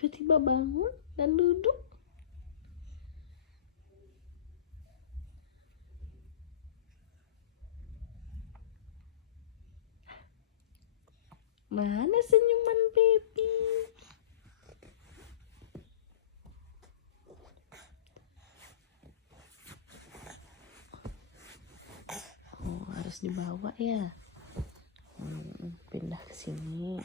tiba-tiba bangun dan duduk. Mana senyuman baby? Oh, harus dibawa ya. Pindah ke sini.